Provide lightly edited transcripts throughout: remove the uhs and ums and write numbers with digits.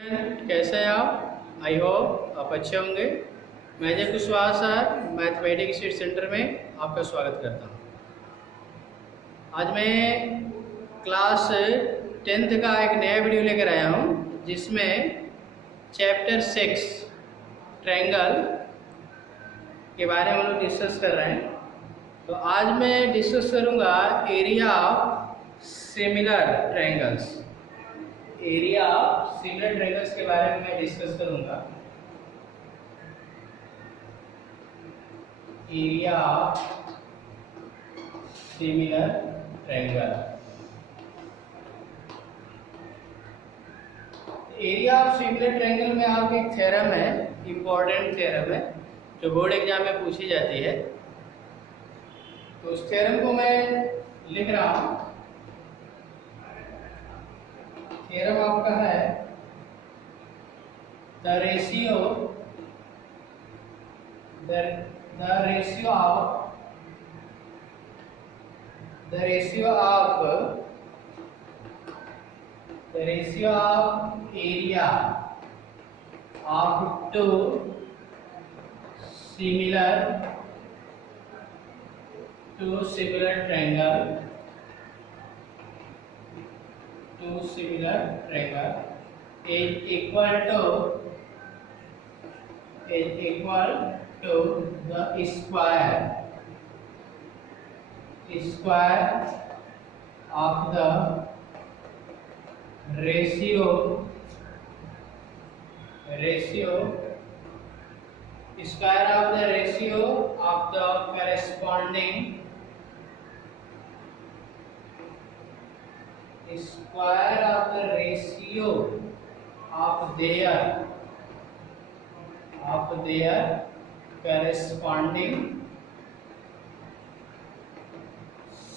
कैसे हैं आप? आई होप आप अच्छे होंगे। मैं जय Kushwaha sir mathematics study centre में आपका स्वागत करता हूँ। आज मैं क्लास 10th का एक नया वीडियो लेकर आया हूँ जिसमें चैप्टर 6 ट्रायंगल के बारे में हम लोग डिस्कस कर रहे हैं। तो आज मैं डिस्कस करूँगा area of similar triangles. Area of similar triangles के बारे में मैं डिस्कस करूंगा। Area of similar triangle. Area of similar triangle में आपके एक थ्योरम है, इंपॉर्टेंट थ्योरम है जो बोर्ड एग्जाम में पूछी जाती है। तो उस थ्योरम को मैं लिख रहा हूं। थ्योरम आपका है the ratio of area of two similar triangle is equal to the square of the ratio of the corresponding square of the ratio of their corresponding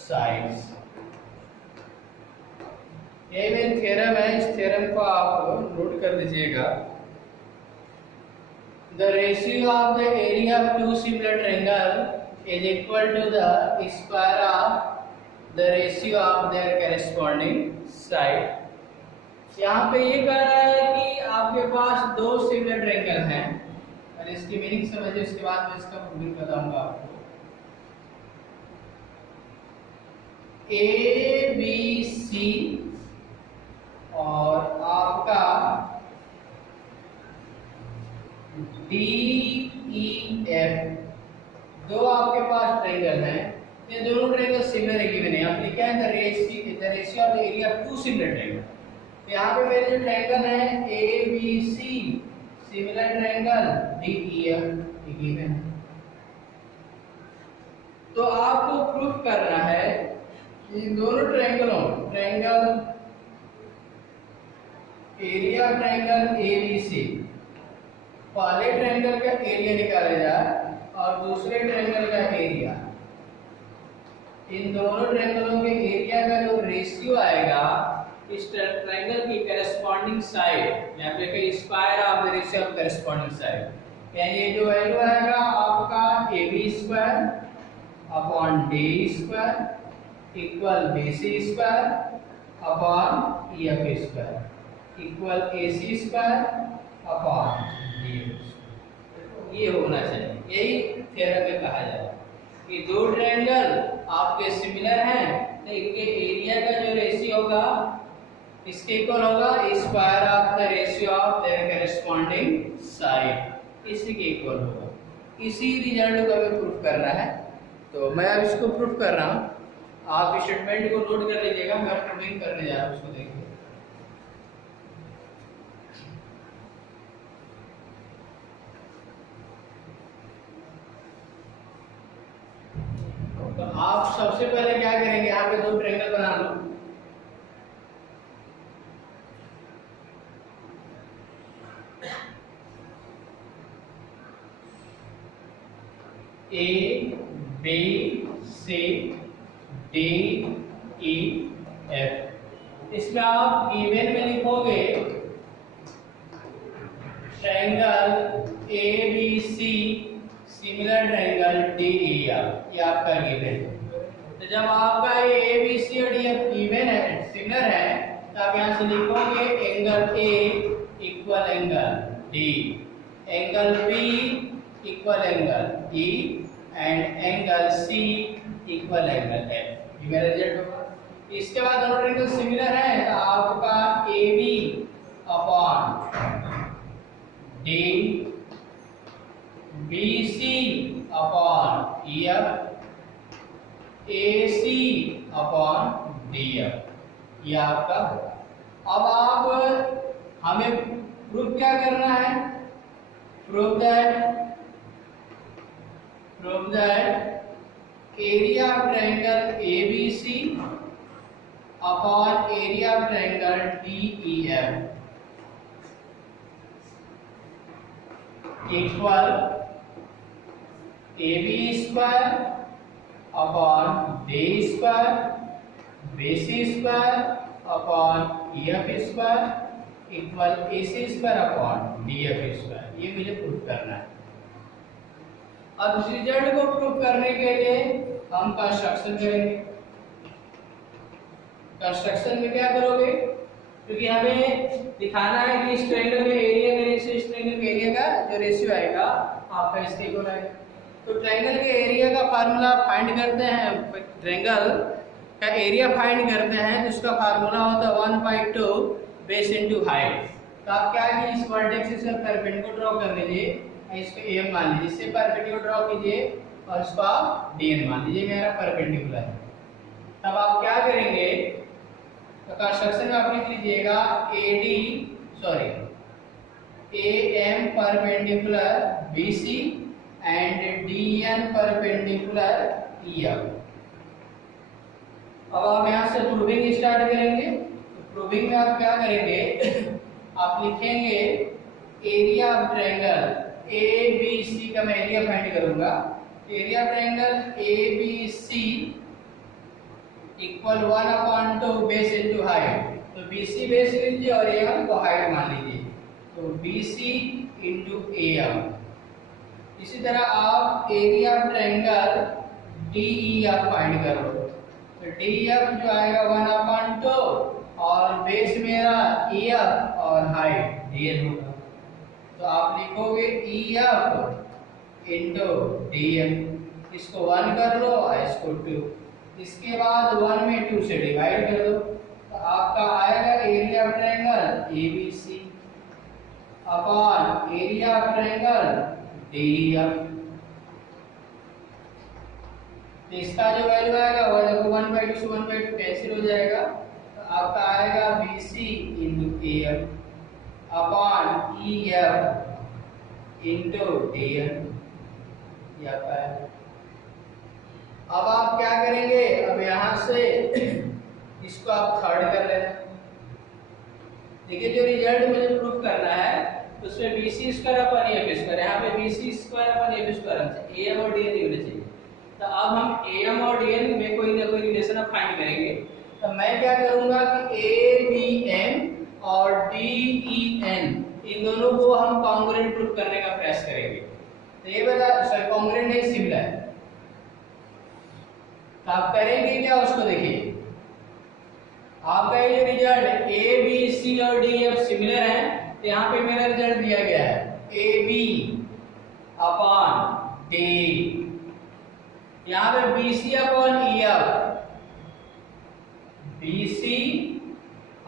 sides। ये मेन थ्योरम है। इस थ्योरम को आप note कर लीजिएगा। The ratio of the area of two similar triangles is equal to the square of the ratio of their corresponding side। यहाँ पे ये कह रहा है कि आपके पास दो सिमिलर ट्रायंगल हैं और इसकी मीनिंग समझिए, उसके बाद मैं इसका प्रूविंग बताऊंगा आपको। ए बी सी और आपका डी ई एफ, दो आपके पास ट्रायंगल हैं। ये दोनों ट्रायंगल सिमिलर है गिवन है। आपने क्या है the ratio of the area of two similar triangle. तो यहाँ पे मेरे जो ट्रायंगल है A B C similar triangle, D E F given है। तो आपको प्रूफ करना है कि इन दोनों triangle area triangle A B C, पहले ट्रायंगल का एरिया निकाला जाए और दूसरे ट्रायंगल का एरिया। इन दोनों ट्रायंगलों के एरिया का जो रेशियो आएगा इस ट्रायंगल की करस्पॉन्डिंग साइड, यहाँ पे लिखा square of the ratio of corresponding side, यानी ये जो वैल्यू आएगा आपका AB square upon D square equal BC square upon EF square equal AC square upon DF। ये होना चाहिए। यही थ्योरम में कहा जाता है कि दो ट्रायंगल आपके सिमिलर हैं तो इनके एरिया का जो रेशियो होगा इसके इक्वल होगा square of the ratio of their corresponding side, इसी के इक्वल होगा। इसी रिजल्ट को हमें प्रूफ करना है। तो मैं अब इसको प्रूफ कर रहा हूँ। आप स्टेटमेंट को नोट कर लीजिएगा, मैं प्रूविंग करने जा रहा हूँ। उसको देखिए, तो आप सबसे पहले क्या करेंगे, यहाँ पे दो ट्रायंगल बना लो। A B C D E F. इसमें आप गिवन में लिखोगे triangle A B C similar triangle D E F, ये आपका गिवन है। तो जब आपका ये ए बी सी और डी एफ गिवन है, सिमिलर है, तो आप यहाँ से लिखोगे angle A equal angle D, angle B equal angle E and angle C equal angle F. ये मेरा रिजल्ट होगा। इसके बाद दोनों ट्रायंगल सिमिलर है तो आपका A B upon D, B C upon E F, A C upon D F, ये आपका होगा। अब आप हमें प्रूफ क्या करना है? Proof that area of triangle ABC upon area of triangle DEF equal AB square upon D square, BC square upon EF square equal AC square upon DF square. ये मुझे प्रूफ करना है। अब इस रिजल्ट को प्रूफ करने के लिए हम कंस्ट्रक्शन करेंगे। कंस्ट्रक्शन में क्या करोगे? क्योंकि हमें दिखाना है कि इस ट्रायंगल में एरिया का रेशियो इस ट्रायंगल के एरिया का जो रेशियो आएगा आपका इसके इक्वल आएगा। तो ट्रायंगल के एरिया का फार्मूला फाइंड करते हैं, ट्रायंगल का एरिया फाइंड करते हैं, जिसका फार्मूला होता है 1/2 बेस इनटू हाइट। तो आप क्या कि इस वर्टेक्स से परपेंडिकुलर ड्रॉ कर लीजिए, इसको AM मान लीजिए, इससे परपेंडिकुलर ड्रॉ कीजिए और इसका DN मान लीजिए, मेरा परपेंडिकुलर है। तब आप क्या करेंगे? तो कंस्ट्रक्शन में आप लिख लीजिएगा AM perpendicular BC and DN perpendicular EF। अब आप यहाँ से प्रूविंग स्टार्ट करेंगे। तो प्रूविंग में आप क्या करेंगे? आप लिखेंगे एरिया ऑफ ट्रायंगल ABC का मैं एरिया फाइंड करूंगा। Area triangle ABC equal 1/2 base into height. तो BC बेस लीजिए और AM को हाइट मान लीजिए, तो BC इनटू AM। इसी तरह आप area of triangle DEF find करो। तो DEF जो आएगा 1/2 और बेस मेरा EF और हाइट DN होगा। तो आप लिखोगे EF इनटू DN, इसको 1 कर लो और इसको 2, इसके बाद 1 में 2 से डिवाइड कर दो। तो आपका आएगा area of triangle ABC upon area of triangle DEF। तो इसका जो वैल्यू आएगा वो देखो 1/2 से 1/2 कैंसिल हो जाएगा। तो आपका आएगा BC into AM upon EF into DN। ये आपका है। अब आप क्या करेंगे? अब यहाँ से इसको आप थर्ड कर लेना। देखिए जो रिजल्ट मुझे प्रूफ करना है उसमें BC square upon EF square, यहाँ पे BC square upon EF square AM और DN होने चाहिए। तो अब हम AM और DN में कोई ना कोई रिलेशन अब फाइंड करेंगे। तो मैं क्या करूंगा कि ABM और DEN इन दोनों को हम कॉन्ग्रुएंट प्रूफ करने का प्रयास करेंगे। तो ये बता सर कॉन्ग्रुएंट नहीं सिमिलर है। तो आप करेंगे क्या उसको देखिए। आपका ये रिजल्ट ABC और DF सिमिलर है, तो यहाँ पे मेरा रिजल्ट दिया गया है AB अपॉन D, यहाँ पे BC upon EF, BC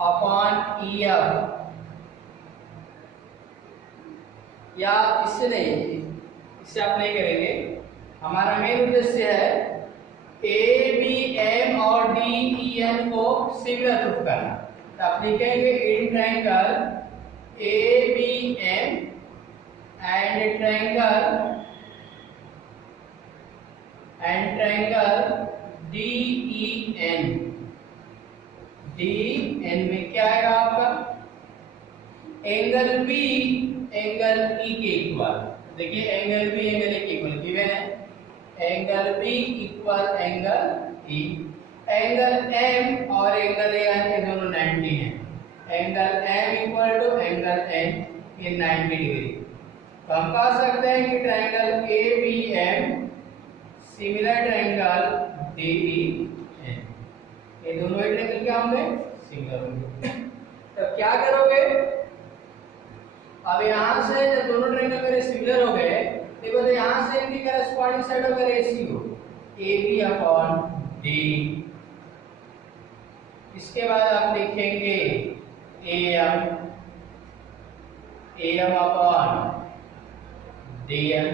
upon EF, या इससे नहीं, इससे आप नहीं करेंगे। हमारा मेन उद्देश्य है ABM और DEN को सिमिलर प्रूफ करना। तो आप लिखेंगे in triangle ABM and triangle DEN। DN में क्या आएगा आपका? एंगल B एंगल E के इक्वल। देखिए एंगल B एंगल E के इक्वल गिवन है। Angle B equal angle E, angle M और एंगल A ये दोनों 90 हैं। Angle M equal to angle N, ये 90 डिग्री। तो हम कह सकते हैं कि triangle ABM similar triangle DEN, ये दोनों ट्रायंगल क्या होंगे? सिमिलर होंगे। तो क्या करोगे? अब यहाँ से जब दोनों ट्रायंगल मेरे सिमिलर हो गए तो बोलते यहाँ से इनकी करस्पॉन्डिंग साइड होगा रेशियो AB अपॉन D। इसके बाद आप लिखेंगे AM upon DN,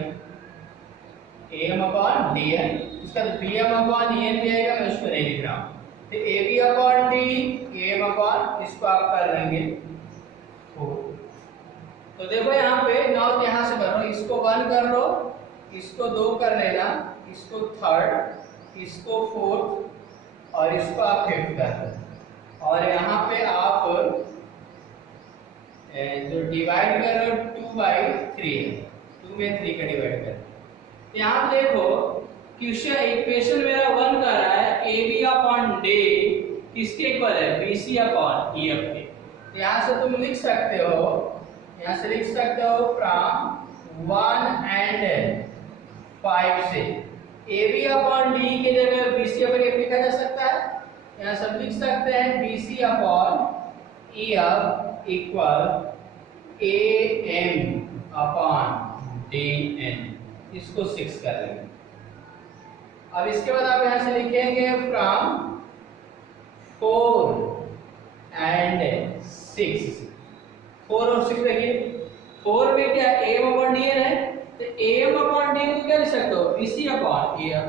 AM upon DN। इसका BM अपॉन EN भी आएगा, मैं उसको नहीं लिख रहा हूँ। तो AB upon D, AM upon, इसको आप कर लेंगे 4। तो देखो यहाँ पे नॉट यहाँ से कर लो, इसको 1 कर लो, इसको 2 कर लेना, इसको 3rd, इसको 4th और इसको आप 5th कर लो। और यहाँ पे आप जो डिवाइड कर रहे हो 2/3 है, 2 में 3 का डिवाइड कर। यहाँ देखो क्वेश्चन इक्वेशन मेरा 1 कर रहा है AB अपॉन D किसके इक्वल है, BC अपॉन EF के। तो यहाँ से तुम लिख सकते हो, यहाँ से लिख सकते हो फ्रॉम 1 एंड 5 से AB अपॉन D के जगह BC अपॉन EF लिखा जा सकता है। यहाँ सब लिख सकते हैं BC upon EF equal AM upon DN, इसको 6 कर लेंगे। अब इसके बाद आप यहाँ से लिखेंगे फ्रॉम 4 एंड 6, 4 और 6 देखिए, 4 में क्या AM अपॉन DN है, तो AM अपॉन DN को क्या लिख सकते हो, BC अपॉन EF।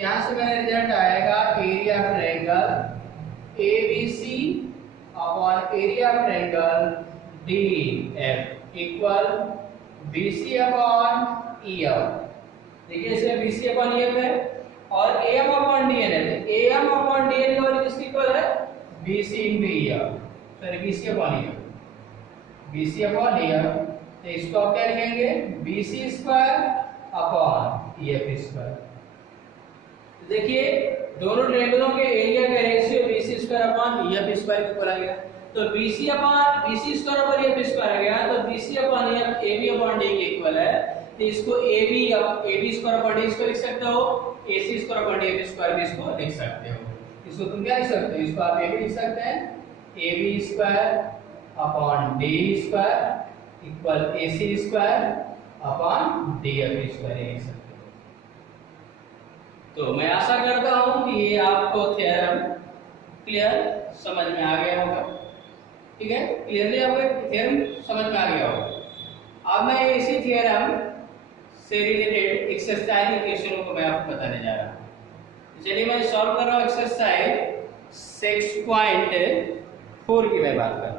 यहाँ से मेरा रिजल्ट आएगा area of triangle ABC upon area of triangle DF equal BC upon EF। देखिए इसमें BC अपॉन EF है और AM अपॉन DN है, तो AM अपॉन DN का वैल्यू किसकी इक्वल है, BC into EF, sorry BC upon EF, BC upon EF। तो इसको आप क्या लिखेंगे, BC square upon EF square. देखिए दोनों ट्रायंगलों के एरिया का ratio BC square upon EF square के इक्वल आ गया। तो BC square upon EF square आ गया, तो BC upon EF AB upon D के इक्वल है। तो इसको AB स्क्वायर अपॉन D इसको लिख सकते हो, AC square upon DF square भी इसको लिख सकते हो। इसको तुम क्या लिख सकते हो, इसको आप AB लिख सकते हैं, AB square upon D square equal AC square upon DF square लिख सकते हो। तो मैं आशा करता हूं कि ये आपको थ्योरम क्लियर समझ में आ गया होगा। ठीक है, क्लियरली आपको थ्योरम समझ में आ गया होगा। अब मैं इसी थ्योरम से रिलेटेड एक्सरसाइज के क्वेश्चनों को मैं आपको बताने जा रहा हूं। चलिए मैं सॉल्व कर रहा हूं एक्सरसाइज 6.4 की मैं बात कर रहा हूं।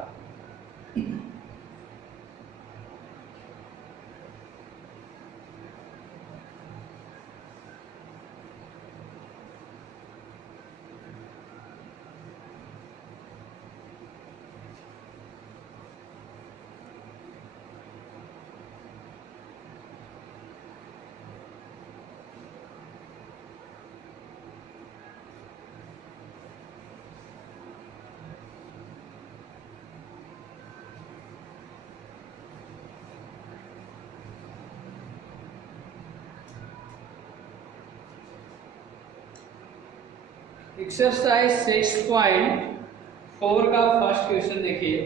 एक्सरसाइज 6.4 का फर्स्ट क्वेश्चन देखिए।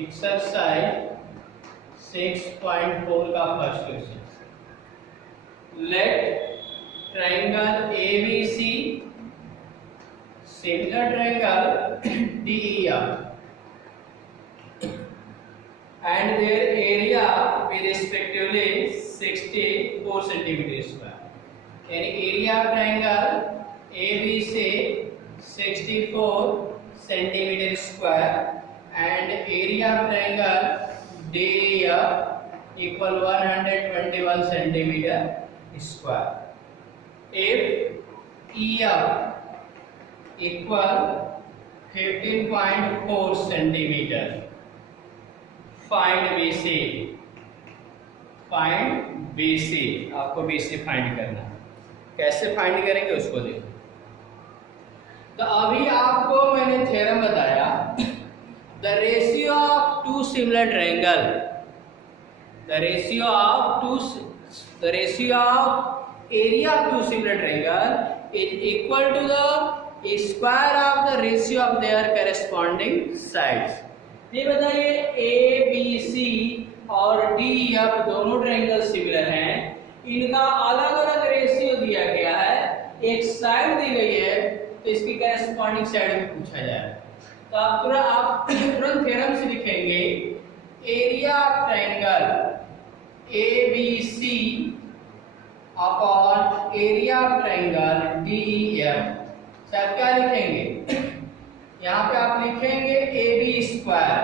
एक्सरसाइज 6.4 का first question, let triangle ABC similar triangle DEF and their area be respectively 64 centimeter square। यानी एरिया ऑफ ट्रायंगल AB से 64 centimetre square and area of triangle DEF equal 121 centimetre square. If EF equal 15.4 centimetre, find BC। Find BC, आपको BC find करना है। कैसे find करेंगे उसको देखो। तो अभी आपको मैंने थ्योरम बताया, the ratio of two similar triangle, the ratio of area of two similar triangle is equal to the square of the ratio of their corresponding sides. ये बताइए ए बी सी और डी एफ दोनों triangle similar हैं, इनका अलग अलग ratio दिया गया है, एक साइड दी गई है, तो इसकी करेस्पॉन्डिंग साइड भी पूछा जाए तो आप तुरंत थ्योरम से लिखेंगे area of triangle A B C upon area of triangle D F. सब क्या लिखेंगे, यहाँ पे आप लिखेंगे A B square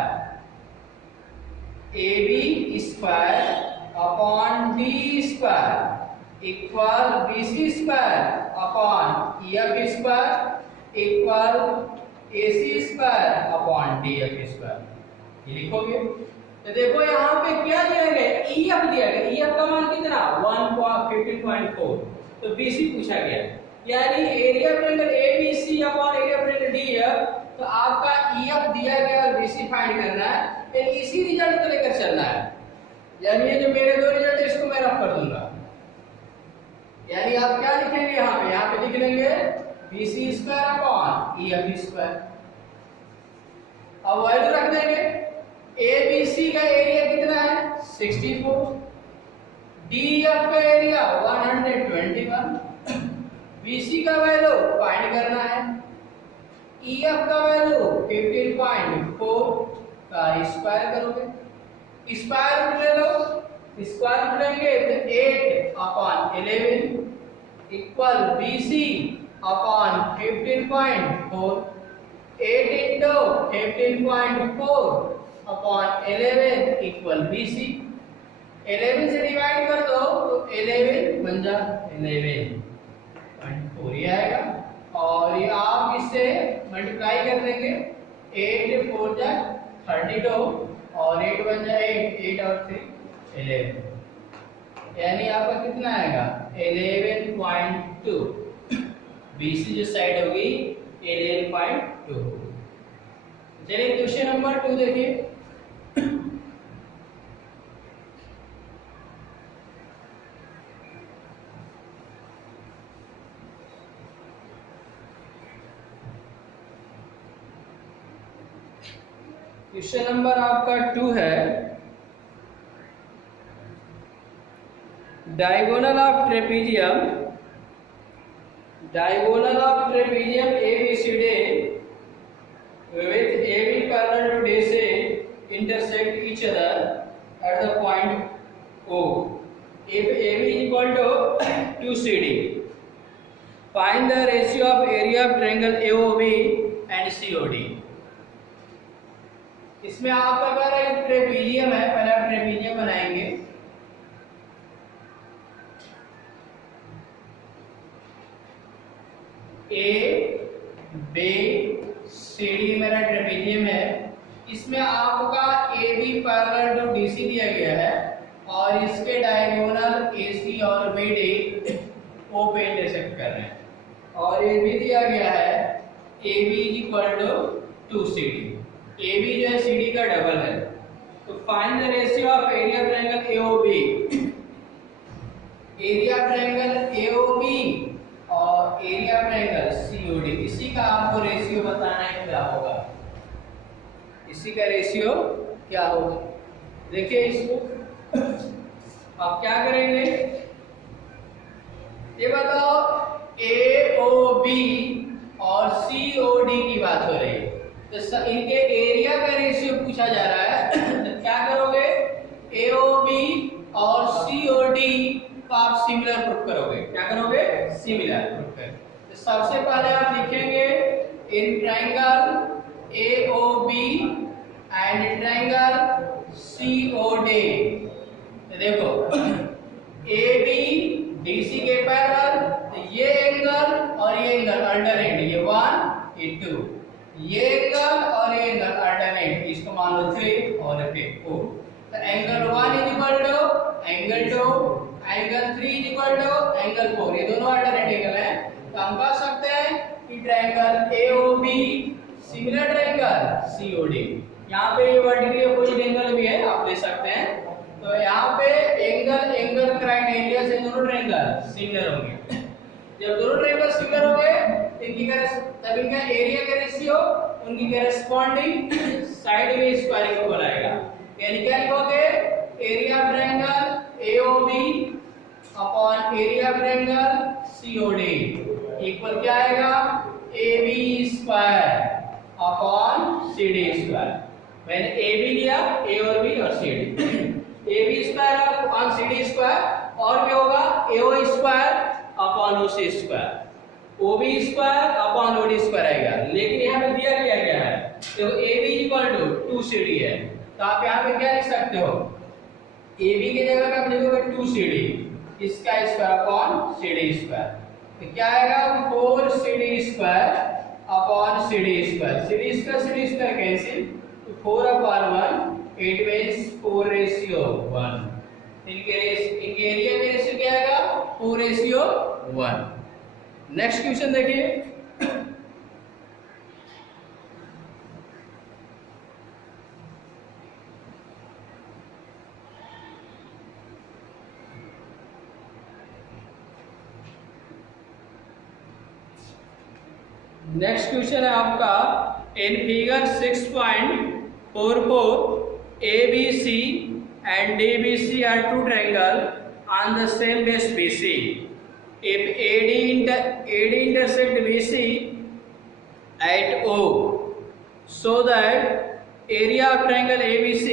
upon D square equal B C square upon E F square equal A C square upon D F square. ये लिखोगे तो देखो यहाँ पे क्या दिया गया, ई एफ दिया गया, ई एफ का मान कितना 15.4, तो बी सी पूछा गया, यानी area triangle A B C upon area triangle D F. तो आपका ई एफ दिया गया और बी सी फाइंड करना है, फिर इसी रिजल्ट को लेकर चलना है, यानी ये जो मेरे दो रिजल्ट है इसको मैं रफ कर दूंगा। यानी आप क्या लिखेंगे यहाँ पे लिख लेंगे B C square upon E F square. अब वैल्यू रख देंगे, ए बी सी का एरिया कितना है 64, डी एफ का एरिया 121, बी सी का वैल्यू फाइंड करना है, ई एफ का वैल्यू 15.4 का स्क्वायर करोगे, स्क्वायर रूट ले लो, स्क्वायर रूट लेंगे तो 8 upon 11 equal B C upon 15.4, 8 into 15.4 upon 11 equal B C. 11 से डिवाइड कर दो तो 11 बन जा 11.4 ये आएगा, और ये आप इससे मल्टीप्लाई कर देंगे, 8 4 जा 32 और 8 बन जाए 8 और 3 11, यानी आपका कितना आएगा 11.2, बीसी जो साइड होगी 11.2। चलिए क्वेश्चन नंबर 2 देखिए। क्वेश्चन नंबर आपका 2 है, diagonal of trapezium ABCD with AB parallel to DC intersect each other at the point O. If AB is equal to 2CD, find the ratio of area of triangle AOB and COD. इसमें आपका अगर एक trapezium है, पहले आप trapezium बनाएंगे, A B C D मेरा trapezium है, इसमें आपका A B parallel to D C दिया गया है और इसके डायगोनल ए सी और बी डी ओ पे इंटरसेक्ट कर रहे हैं, और ये भी दिया गया है A B is equal to 2CD, A B जो है सी डी का डबल है, तो find the ratio of area triangle A O B, area triangle A O B और एरिया ट्रायंगल सीओडी, इसी का आपको रेशियो बताना है क्या होगा, इसी का रेशियो क्या होगा। देखिए इसको आप क्या करेंगे, ये बताओ एओबी और सीओडी की बात हो रही है, तो इनके एरिया का रेशियो पूछा जा रहा है, तो क्या करोगे एओबी और सीओडी को आप सिमिलर प्रूफ करोगे, क्या करोगे सिमिलर प्रूफ करोगे। तो सबसे पहले आप लिखेंगे in triangle AOB and triangle COD, तो देखो AB DC के पैरेलल, तो ये एंगल और ये एंगल अल्टरनेट, ये 1 ये 2, ये एंगल और ये एंगल अल्टरनेट, इसको मान लो 3 और ये 4, तो angle 1 is equal to angle 2, angle 3 is equal to angle 4, ये दोनों अल्टरनेट एंगल हैं, तो हम कह सकते हैं कि triangle AOB similar triangle COD, यहाँ पे ये वर्टिकली अपोजिट एंगल भी है आप ले सकते हैं, तो यहाँ पे एंगल क्राइटेरिया से दोनों ट्रायंगल सिमिलर होंगे, जब दोनों ट्रायंगल सिमिलर हो गए तब इनका एरिया का रेशियो उनकी करेस्पॉन्डिंग साइड में स्क्वायरिंग को बनाएगा। यानी क्या लिखोगे, area of triangle AOB upon area of triangle COD equal क्या आएगा, AB square upon CD square. मैंने AB लिया, A और B और CD, AB square upon CD square, और भी होगा AO square upon OC square, OB square upon OD square आएगा। लेकिन यहाँ पे दिया गया है, देखो AB इक्वल टू 2CD है, तो आप यहाँ पे क्या लिख सकते हो, AB की जगह पे आप लिखोगे 2CD इसका स्क्वायर अपॉन CD स्क्वायर, तो क्या आएगा 4CD square upon CD square. CD square cancel, तो 4 अपॉन 1 इट मींस 4:1। इनके एरिया का रेशियो क्या आएगा, 4:1। नेक्स्ट क्वेश्चन देखिए, नेक्स्ट क्वेश्चन है आपका, in figure 6.44 ABC and DBC are two triangle on the same base BC. If AD intersect BC at O, so that area of triangle ABC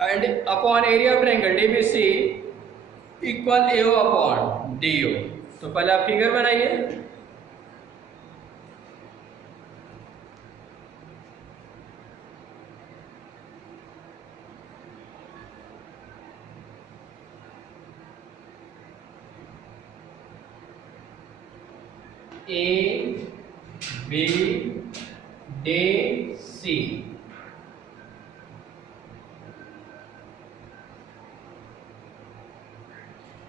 and upon area of triangle DBC equal AO upon DO। तो पहले आप figure बनाइए। A B D C,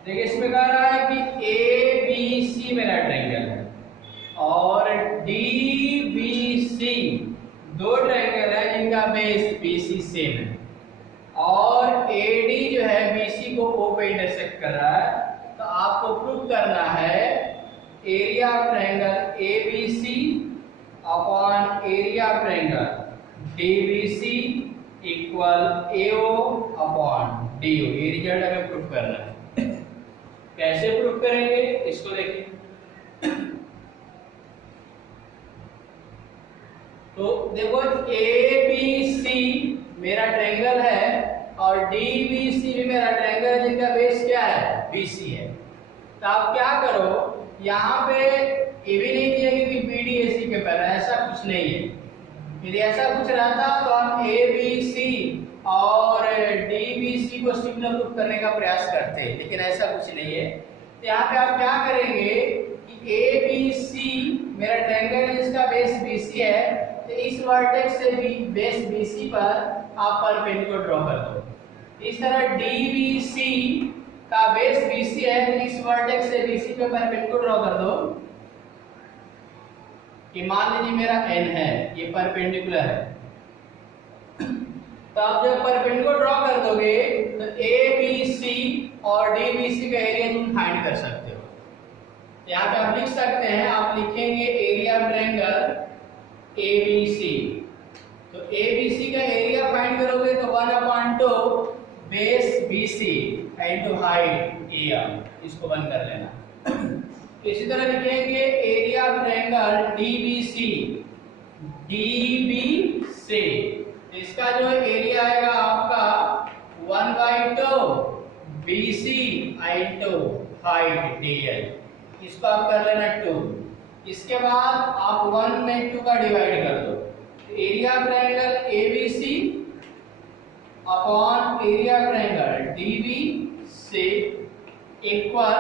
देखिए इसमें कह रहा है कि ABC मेरा ट्रायंगल है और DBC दो ट्रायंगल है जिनका बेस BC सेम है, और AD जो है BC को O पे इंटरसेक्ट कर रहा है। तो आपको प्रूव करना है area of triangle ABC upon area of triangle DBC equal AO upon DO। ये रिजल्ट हमें प्रूव करना है। कैसे प्रूव करेंगे इसको देखिए। तो देखो ABC मेरा ट्रायंगल है और DBC भी मेरा ट्रायंगल है जिनका बेस क्या है, BC है। तो आप क्या करो, यहाँ पे ये भी नहीं दिया कि BDAC के पहले, ऐसा कुछ नहीं है। यदि ऐसा कुछ रहता तो हम ABC और DBC को सिमिलर प्रूफ करने का प्रयास करते हैं, लेकिन ऐसा कुछ नहीं है। तो यहाँ पे आप क्या करेंगे कि ABC मेरा ट्रायंगल है जिसका बेस BC है, तो इस वर्टेक्स से भी बेस BC पर आप परपेंडिकुलर ड्रॉ कर दो। इस तरह DBC का बेस BC है, तो इस वर्टेक्स से BC पे परपेंडिकुलर ड्रॉ कर दो। कि मान लीजिए मेरा N है, ये परपेंडिकुलर है, तो आप जब परपेंडिकुलर ड्रॉ कर दोगे तो ABC और DBC का एरिया तुम फाइंड कर सकते हो। यहाँ पे आप लिख सकते हैं, आप लिखेंगे एरिया ऑफ ट्रायंगल ABC। तो ABC का एरिया फाइंड करोगे तो 1/2 base BC into height AM, इसको बंद कर लेना। इसी तरह लिखेंगे एरिया ऑफ ट्रायंगल DBC, इसका जो एरिया आएगा आपका 1/2 BC इनटू हाइट DL, इसको आप कर लेना 2। इसके बाद आप 1 में 2 का डिवाइड कर दो, area of triangle ABC upon area of triangle DBC equal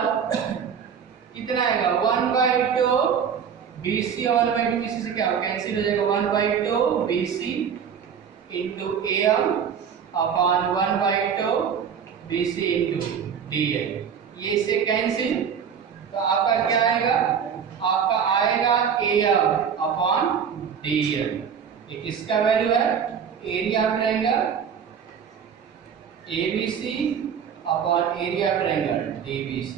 कितना आएगा 1/2 BC और 1/2 BC से क्या कैंसिल हो जाएगा, 1/2 BC into AM upon 1/2 BC into DL। ये इससे कैंसिल, तो आपका क्या आएगा, आपका आएगा AM अपॉन DL। ये किसका वैल्यू है, area of triangle ABC upon area of triangle DBC।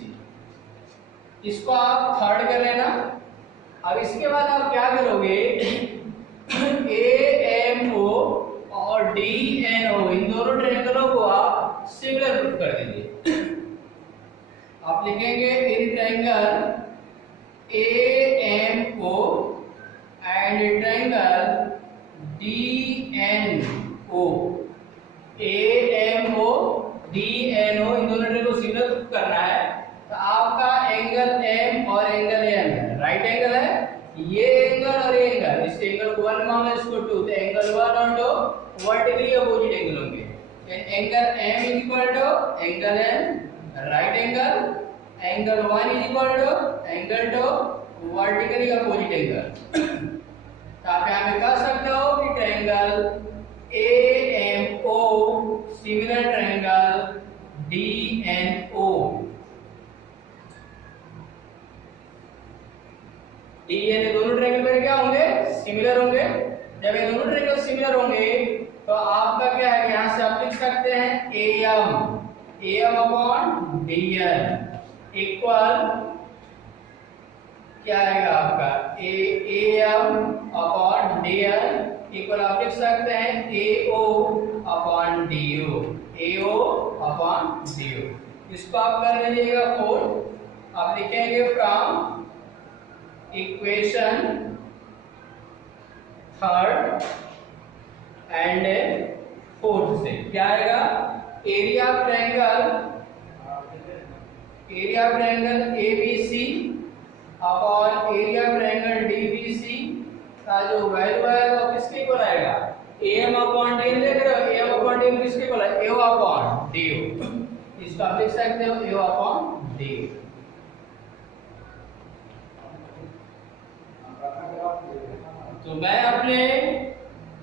इसको आप थर्ड कर लेना। अब इसके बाद आप क्या करोगे, AMO और DNO इन दोनों ट्रायंगलों को आप सिमिलर प्रूफ कर दीजिए। आप लिखेंगे in triangle AMO and triangle DNO। AMO DNO इन दोनों ट्रायंगल को सिमिलर प्रूफ करना है। तो आपका एंगल M और एंगल N राइट एंगल है, ये एंगल और ये एंगल, इस एंगल को 1 माना इसको 2, तो एंगल 1 और 2 वर्टिकली अपोजिट एंगल होंगे। Angle M is equal to angle N right angle, angle 1 is equal to angle 2 vertically opposite angle. तो आप यहां पे कह सकते हो कि triangle AMO similar triangle DNO। DNO दोनों ट्रायंगल में क्या होंगे? सिमिलर होंगे। जब ये दोनों ट्रायंगल सिमिलर होंगे तो आपका क्या है, यहां से आप लिख सकते हैं AM अपॉन DN इक्वल क्या आएगा आपका AM अपॉन DN इक्वल आप लिख सकते हैं AO upon DO, AO upon DO। इसको आप कर लीजिएगा 4। आप लिखेंगे from equation 3rd and 4th से क्या आएगा, area of triangle ABC upon area of triangle DBC का जो वैल्यू आएगा वो किसके इक्वल आएगा, AM अपॉन DN देख रहे हो, AM अपॉन DN किसके इक्वल है, AO अपॉन DO। इसको आप लिख सकते हो AO अपॉन DO। तो मैं अपने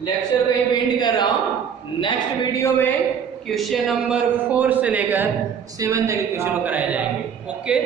लेक्चर को यहीं पे एंड कर रहा हूँ। नेक्स्ट वीडियो में क्वेश्चन नंबर 4 से लेकर 7 तक के क्वेश्चन कराए जाएंगे। ओके।